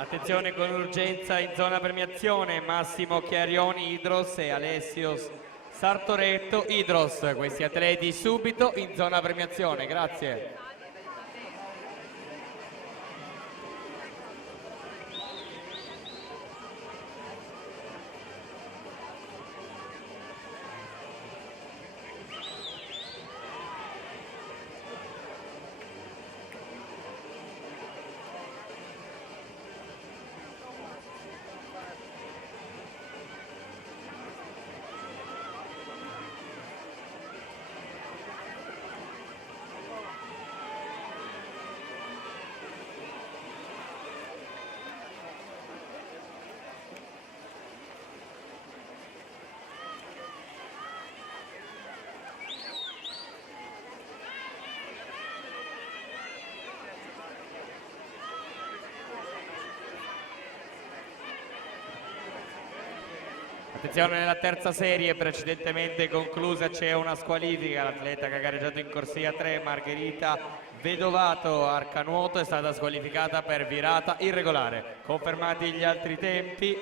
Attenzione con urgenza in zona premiazione, Massimo Chiarioni Idros e Alessio Sartoretto Idros, questi atleti subito in zona premiazione, grazie. Attenzione nella terza serie precedentemente conclusa, c'è una squalifica, l'atleta che ha gareggiato in corsia 3, Margherita Vedovato Arcanuoto, è stata squalificata per virata irregolare. Confermati gli altri tempi,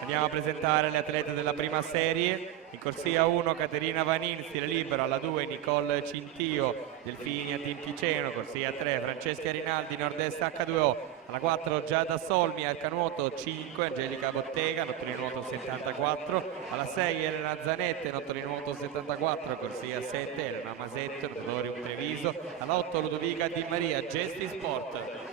andiamo a presentare le atlete della prima serie. In corsia 1 Caterina Vanin, stile libero, alla 2 Nicole Cintio, Delfinia Timpiceno, corsia 3 Francesca Rinaldi, Nord-Est H2O, alla 4 Giada Solmi, Arcanuoto 5, Angelica Bottega, nuoto di nuoto 74, alla 6 Elena Zanette, nuoto di nuoto 74, corsia 7 Elena Masetto, nuotatori un Treviso, alla 8 Ludovica Di Maria, Gesti Sport.